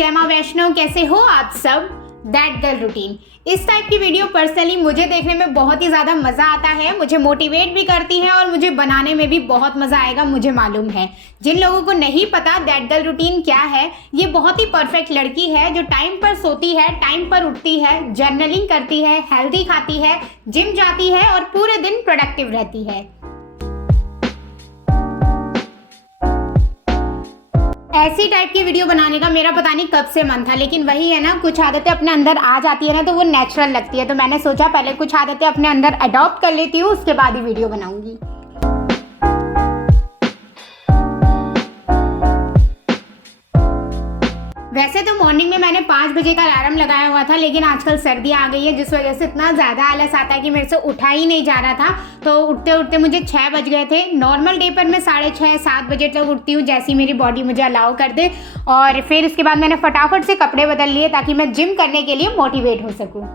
जय मां वैष्णो, कैसे हो आप सब। दैट गर्ल रूटीन, इस टाइप की वीडियो पर्सनली मुझे देखने में बहुत ही ज़्यादा मज़ा आता है, मुझे मोटिवेट भी करती है और मुझे बनाने में भी बहुत मज़ा आएगा, मुझे मालूम है। जिन लोगों को नहीं पता दैट गर्ल रूटीन क्या है, ये बहुत ही परफेक्ट लड़की है जो टाइम पर सोती है, टाइम पर उठती है, जर्नलिंग करती है, हेल्दी खाती है, जिम जाती है और पूरे दिन प्रोडक्टिव रहती है। ऐसी टाइप की वीडियो बनाने का मेरा पता नहीं कब से मन था, लेकिन वही है ना, कुछ आदतें अपने अंदर आ जाती है ना तो वो नेचुरल लगती है। तो मैंने सोचा पहले कुछ आदतें अपने अंदर अडॉप्ट कर लेती हूँ, उसके बाद ही वीडियो बनाऊंगी। वैसे तो मॉर्निंग में मैंने 5 बजे का अलार्म लगाया हुआ था, लेकिन आजकल सर्दी आ गई है जिस वजह से इतना ज़्यादा आलस आता है कि मेरे से उठा ही नहीं जा रहा था। तो उठते उठते मुझे 6 बज गए थे। नॉर्मल डे पर मैं 6:30-7 बजे तक उठती हूँ, जैसी मेरी बॉडी मुझे अलाउ कर दे। और फिर इसके बाद मैंने फटाफट से कपड़े बदल लिए ताकि मैं जिम करने के लिए मोटिवेट हो सकूँ।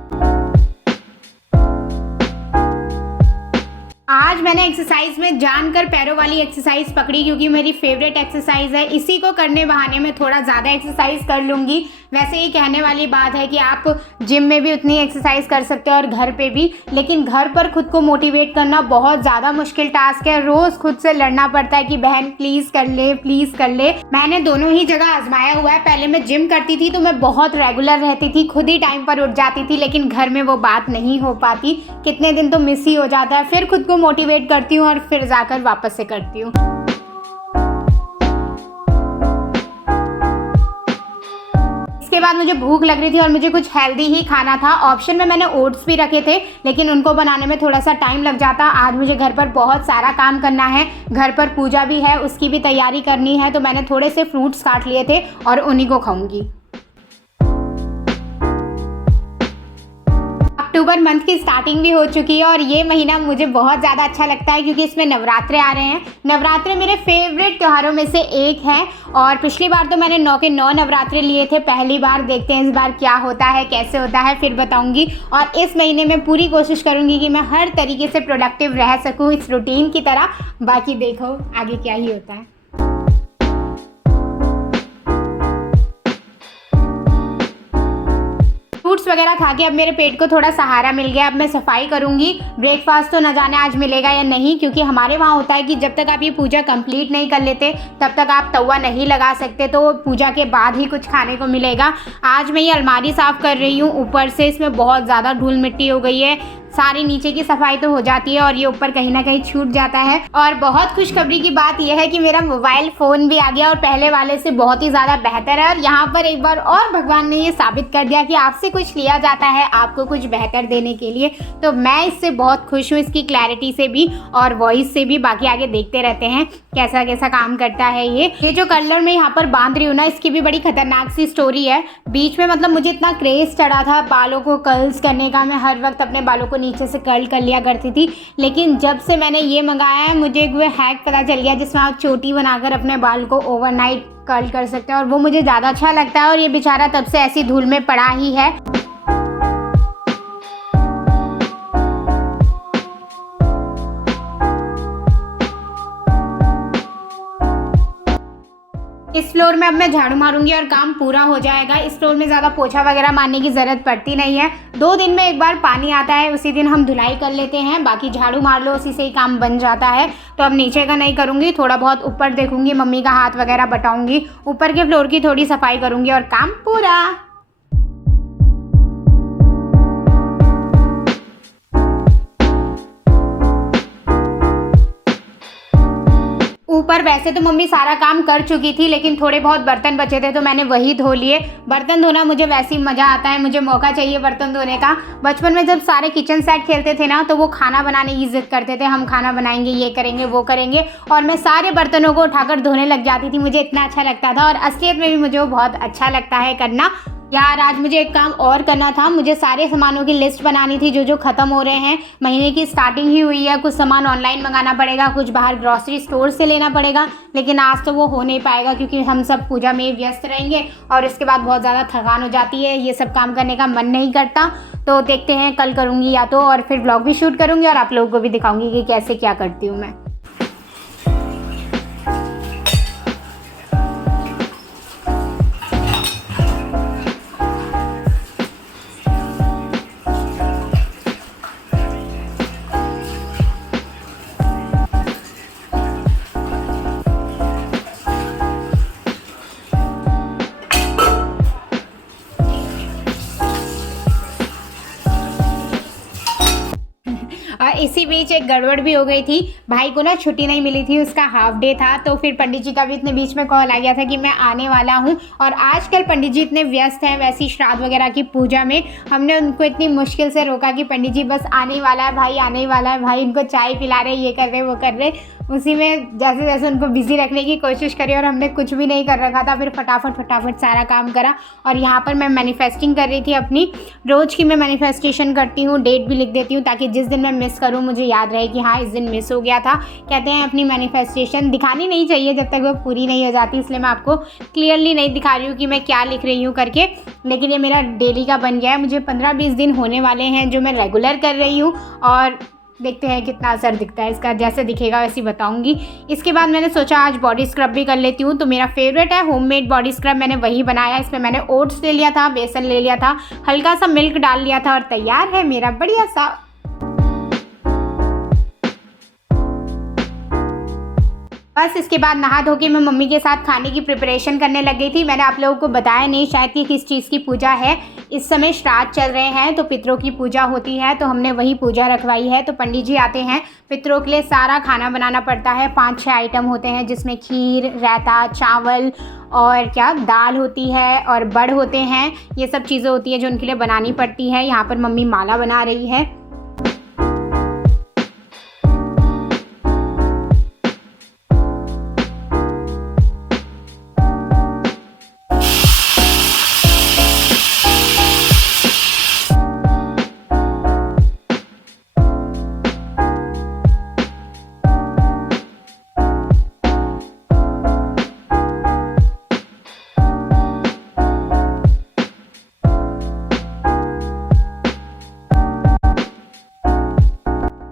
आज मैंने एक्सरसाइज में जानकर पैरों वाली एक्सरसाइज पकड़ी, क्योंकि मेरी फेवरेट एक्सरसाइज है। इसी को करने बहाने में थोड़ा ज़्यादा एक्सरसाइज कर लूँगी। वैसे ही कहने वाली बात है कि आप जिम में भी उतनी एक्सरसाइज कर सकते हो और घर पे भी, लेकिन घर पर खुद को मोटिवेट करना बहुत ज़्यादा मुश्किल टास्क है। रोज़ खुद से लड़ना पड़ता है कि बहन प्लीज़ कर ले, प्लीज़ कर ले। मैंने दोनों ही जगह आजमाया हुआ है। पहले मैं जिम करती थी तो मैं बहुत रेगुलर रहती थी, खुद ही टाइम पर उठ जाती थी, लेकिन घर में वो बात नहीं हो पाती। कितने दिन तो मिस ही हो जाता है। फिर खुद को मोटिवेट करती हूँ और फिर जाकर वापस से करती हूँ। इसके बाद मुझे भूख लग रही थी और मुझे कुछ हेल्दी ही खाना था। ऑप्शन में मैंने ओट्स भी रखे थे, लेकिन उनको बनाने में थोड़ा सा टाइम लग जाता। आज मुझे घर पर बहुत सारा काम करना है, घर पर पूजा भी है, उसकी भी तैयारी करनी है। तो मैंने थोड़े से फ्रूट्स काट लिए थे और उन्हीं को खाऊंगी। अक्टूबर मंथ की स्टार्टिंग भी हो चुकी है और ये महीना मुझे बहुत ज़्यादा अच्छा लगता है क्योंकि इसमें नवरात्रे आ रहे हैं। नवरात्रे मेरे फेवरेट त्योहारों में से एक है और पिछली बार तो मैंने 9 के 9 नवरात्रे लिए थे। पहली बार, देखते हैं इस बार क्या होता है, कैसे होता है, फिर बताऊंगी। और इस महीने में पूरी कोशिश करूंगी कि मैं हर तरीके से प्रोडक्टिव रह सकूं इस रूटीन की तरह। बाकी देखो आगे क्या ही होता है। फ्रूट्स वगैरह खा के अब मेरे पेट को थोड़ा सहारा मिल गया। अब मैं सफाई करूंगी। ब्रेकफास्ट तो न जाने आज मिलेगा या नहीं, क्योंकि हमारे वहाँ होता है कि जब तक आप ये पूजा कंप्लीट नहीं कर लेते तब तक आप तवा नहीं लगा सकते। तो पूजा के बाद ही कुछ खाने को मिलेगा। आज मैं ये अलमारी साफ़ कर रही हूँ। ऊपर से इसमें बहुत ज़्यादा धूल मिट्टी हो गई है। सारी नीचे की सफाई तो हो जाती है और ये ऊपर कहीं ना कहीं छूट जाता है। और बहुत खुशखबरी की बात यह है कि मेरा मोबाइल फ़ोन भी आ गया और पहले वाले से बहुत ही ज़्यादा बेहतर है। और यहाँ पर एक बार और भगवान ने ये साबित कर दिया कि आपसे कुछ लिया जाता है आपको कुछ बेहतर देने के लिए। तो मैं इससे बहुत खुश हूँ, इसकी क्लैरिटी से भी और वॉइस से भी। बाकी आगे देखते रहते हैं कैसा कैसा काम करता है ये जो कलर मैं यहाँ पर बांध रही हूँ ना, इसकी भी बड़ी खतरनाक सी स्टोरी है। बीच में मतलब मुझे इतना क्रेज चढ़ा था बालों को कर्ल्स करने का। मैं हर वक्त अपने बालों को नीचे से कर्ल कर लिया करती थी, लेकिन जब से मैंने ये मंगाया है मुझे एक हैक पता चल गया जिसमें आप चोटी बनाकर अपने बाल को ओवरनाइट कर्ल कर सकते हैं और वो मुझे ज़्यादा अच्छा लगता है। और ये बेचारा तब से ऐसी धूल में पड़ा ही है। इस फ्लोर में अब मैं झाड़ू मारूंगी और काम पूरा हो जाएगा। इस फ्लोर में ज़्यादा पोछा वगैरह मारने की ज़रूरत पड़ती नहीं है। 2 दिन में एक बार पानी आता है, उसी दिन हम धुलाई कर लेते हैं। बाकी झाड़ू मार लो, उसी से ही काम बन जाता है। तो अब नीचे का नहीं करूँगी, थोड़ा बहुत ऊपर देखूंगी, मम्मी का हाथ वगैरह बटाऊंगी, ऊपर के फ्लोर की थोड़ी सफाई करूँगी और काम पूरा। ऊपर वैसे तो मम्मी सारा काम कर चुकी थी, लेकिन थोड़े बहुत बर्तन बचे थे तो मैंने वही धो लिए। बर्तन धोना मुझे वैसे ही मज़ा आता है, मुझे मौका चाहिए बर्तन धोने का। बचपन में जब सारे किचन सेट खेलते थे ना तो वो खाना बनाने की जिद करते थे, हम खाना बनाएंगे, ये करेंगे, वो करेंगे, और मैं सारे बर्तनों को उठाकर धोने लग जाती थी। मुझे इतना अच्छा लगता था और असलियत में भी मुझे वो बहुत अच्छा लगता है करना। यार आज मुझे एक काम और करना था। मुझे सारे सामानों की लिस्ट बनानी थी जो जो ख़त्म हो रहे हैं। महीने की स्टार्टिंग ही हुई है, कुछ सामान ऑनलाइन मंगाना पड़ेगा, कुछ बाहर ग्रॉसरी स्टोर से लेना पड़ेगा, लेकिन आज तो वो हो नहीं पाएगा क्योंकि हम सब पूजा में व्यस्त रहेंगे और इसके बाद बहुत ज़्यादा थकान हो जाती है, ये सब काम करने का मन नहीं करता। तो देखते हैं, कल करूँगी या तो, और फिर ब्लॉग भी शूट करूँगी और आप लोगों को भी दिखाऊँगी कि कैसे क्या करती हूँ मैं। इसी बीच एक गड़बड़ भी हो गई थी। भाई को ना छुट्टी नहीं मिली थी, उसका हाफ डे था। तो फिर पंडित जी का भी इतने बीच में कॉल आ गया था कि मैं आने वाला हूँ। और आजकल पंडित जी इतने व्यस्त हैं वैसी श्राद्ध वगैरह की पूजा में, हमने उनको इतनी मुश्किल से रोका कि पंडित जी बस आने वाला है भाई, आने वाला है भाई, उनको चाय पिला रहे, ये कर रहे वो कर रहे। उसी में जैसे जैसे उनको बिज़ी रखने की कोशिश करी और हमने कुछ भी नहीं कर रखा था। फिर फटाफट सारा काम करा। और यहाँ पर मैं मैनिफेस्टिंग कर रही थी अपनी, रोज़ की मैं मैनिफेस्टेशन करती हूँ, डेट भी लिख देती हूँ ताकि जिस दिन मैं मिस करूँ मुझे याद रहे कि हाँ इस दिन मिस हो गया था। कहते हैं अपनी मैनिफेस्टेशन दिखानी नहीं चाहिए जब तक वो पूरी नहीं हो जाती, इसलिए मैं आपको क्लियरली नहीं दिखा रही हूँ कि मैं क्या लिख रही हूँ करके। लेकिन ये मेरा डेली का बन गया है, मुझे 15-20 दिन होने वाले हैं जो मैं रेगुलर कर रही हूँ। और देखते हैं कितना असर दिखता है इसका, जैसे दिखेगा वैसे ही बताऊंगी। इसके बाद मैंने सोचा आज बॉडी स्क्रब भी कर लेती हूँ। तो मेरा फेवरेट है होममेड बॉडी स्क्रब, मैंने वही बनाया। इसमें मैंने ओट्स ले लिया था, बेसन ले लिया था, हल्का सा मिल्क डाल लिया था और तैयार है मेरा बढ़िया सा। बस इसके बाद नहा धो के मैं मम्मी के साथ खाने की प्रिपरेशन करने लग गई थी। मैंने आप लोगों को बताया नहीं शायद कि किस चीज़ की पूजा है। इस समय श्राद्ध चल रहे हैं तो पितरों की पूजा होती है, तो हमने वही पूजा रखवाई है। तो पंडित जी आते हैं, पितरों के लिए सारा खाना बनाना पड़ता है। 5-6 आइटम होते हैं जिसमें खीर, रायता, चावल और क्या दाल होती है और बड़ होते हैं। ये सब चीज़ें होती है जो उनके लिए बनानी पड़ती है। यहाँ पर मम्मी माला बना रही है।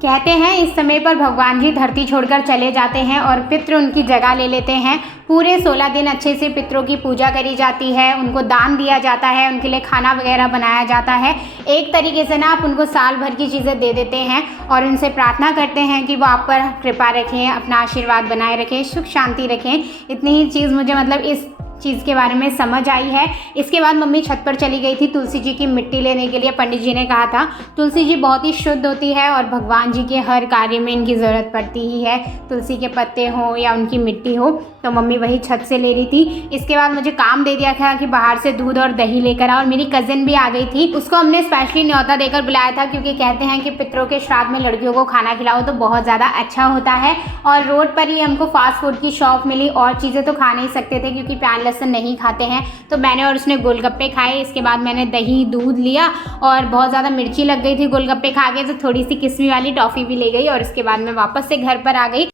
कहते हैं इस समय पर भगवान जी धरती छोड़कर चले जाते हैं और पितृ उनकी जगह ले लेते हैं। पूरे 16 दिन अच्छे से पितरों की पूजा करी जाती है, उनको दान दिया जाता है, उनके लिए खाना वगैरह बनाया जाता है। एक तरीके से ना आप उनको साल भर की चीज़ें दे देते हैं और उनसे प्रार्थना करते हैं कि वो आप पर कृपा रखें, अपना आशीर्वाद बनाए रखें, सुख शांति रखें। इतनी ही चीज़ मुझे मतलब इस चीज़ के बारे में समझ आई है। इसके बाद मम्मी छत पर चली गई थी तुलसी जी की मिट्टी लेने के लिए। पंडित जी ने कहा था तुलसी जी बहुत ही शुद्ध होती है और भगवान जी के हर कार्य में इनकी ज़रूरत पड़ती ही है, तुलसी के पत्ते हो या उनकी मिट्टी हो। तो मम्मी वही छत से ले रही थी। इसके बाद मुझे काम दे दिया था कि बाहर से दूध और दही लेकर आ, और मेरी कज़िन भी आ गई थी। उसको हमने स्पेशली न्योता देकर बुलाया था क्योंकि कहते हैं कि पितरों के श्राद्ध में लड़कियों को खाना खिलाओ तो बहुत ज़्यादा अच्छा होता है। और रोड पर ही हमको फास्ट फूड की शॉप मिली, और चीज़ें तो खा नहीं सकते थे क्योंकि प्याज लहसुन नहीं खाते हैं। तो मैंने और उसने गोलगप्पे खाए। इसके बाद मैंने दही दूध लिया और बहुत ज़्यादा मिर्ची लग गई थी गोलगप्पे खा के, तो थोड़ी सी किस्मी वाली टॉफ़ी भी ले गई। और इसके बाद मैं वापस से घर पर आ गई।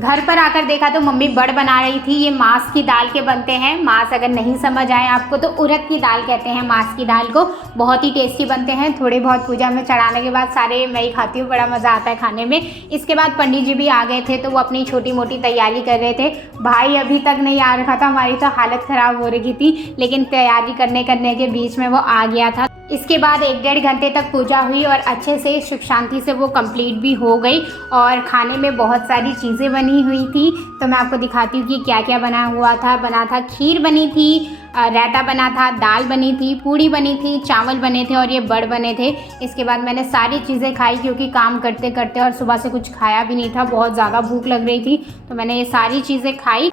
घर पर आकर देखा तो मम्मी बड़ बना रही थी। ये मास की दाल के बनते हैं। मास अगर नहीं समझ आए आपको तो उड़द की दाल कहते हैं मास की दाल को। बहुत ही टेस्टी बनते हैं। थोड़े बहुत पूजा में चढ़ाने के बाद सारे मैं ही खाती हूँ, बड़ा मज़ा आता है खाने में। इसके बाद पंडित जी भी आ गए थे तो वो अपनी छोटी मोटी तैयारी कर रहे थे। भाई अभी तक नहीं आ रखा था, हमारी तो हालत ख़राब हो रही थी, लेकिन तैयारी करने के बीच में वो आ गया था। इसके बाद 1-1.5 घंटे तक पूजा हुई और अच्छे से सुख शांति से वो कंप्लीट भी हो गई। और खाने में बहुत सारी चीज़ें बनी हुई थी, तो मैं आपको दिखाती हूँ कि क्या क्या बना हुआ था। बना था खीर बनी थी, रायता बना था, दाल बनी थी, पूड़ी बनी थी, चावल बने थे और ये बड़ बने थे। इसके बाद मैंने सारी चीज़ें खाई क्योंकि काम करते करते और सुबह से कुछ खाया भी नहीं था, बहुत ज़्यादा भूख लग रही थी, तो मैंने ये सारी चीज़ें खाई।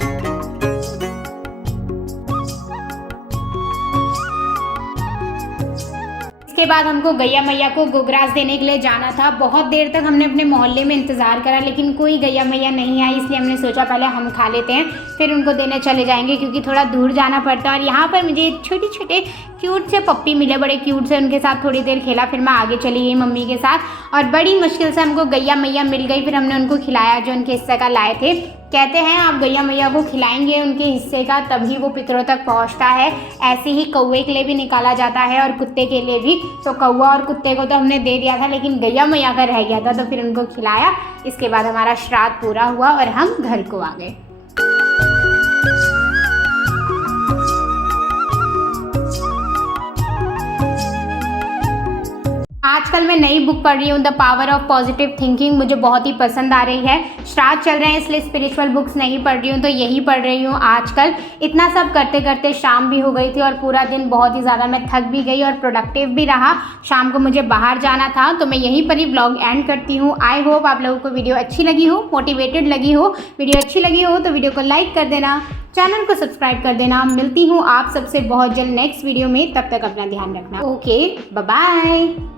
इसके बाद हमको गैया मैया को गोग्रास देने के लिए जाना था। बहुत देर तक हमने अपने मोहल्ले में इंतज़ार करा लेकिन कोई गैया मैया नहीं आई, इसलिए हमने सोचा पहले हम खा लेते हैं फिर उनको देने चले जाएंगे क्योंकि थोड़ा दूर जाना पड़ता है। और यहाँ पर मुझे छोटे छोटे क्यूट से पप्पी मिले, बड़े क्यूट से, उनके साथ थोड़ी देर खेला, फिर मैं आगे चली गई मम्मी के साथ और बड़ी मुश्किल से हमको गैया मैया मिल गई। फिर हमने उनको खिलाया जो उनके हिस्से का लाए थे। कहते हैं आप गैया मैया को खिलाएंगे उनके हिस्से का तभी वो पितरों तक पहुंचता है। ऐसे ही कौवे के लिए भी निकाला जाता है और कुत्ते के लिए भी। तो कौवा और कुत्ते को तो हमने दे दिया था लेकिन गैया मैया का रह गया था, तो फिर उनको खिलाया। इसके बाद हमारा श्राद्ध पूरा हुआ और हम घर को आ गए। आजकल मैं नई बुक पढ़ रही हूँ the power of positive thinking, मुझे बहुत ही पसंद आ रही है। श्राद्ध चल रहे हैं इसलिए स्पिरिचुअल बुक्स नहीं पढ़ रही हूँ, तो यही पढ़ रही हूँ आजकल। इतना सब करते करते शाम भी हो गई थी और पूरा दिन बहुत ही ज़्यादा मैं थक भी गई और प्रोडक्टिव भी रहा। शाम को मुझे बाहर जाना था, तो मैं यहीं पर ही ब्लॉग एंड करती हूँ। आई होप आप लोगों को वीडियो अच्छी लगी हो, मोटिवेटेड लगी हो। वीडियो अच्छी लगी हो तो वीडियो को लाइक कर देना, चैनल को सब्सक्राइब कर देना। मिलती हूँ आप सबसे बहुत जल्द नेक्स्ट वीडियो में, तब तक अपना ध्यान रखना। Okay, bye bye.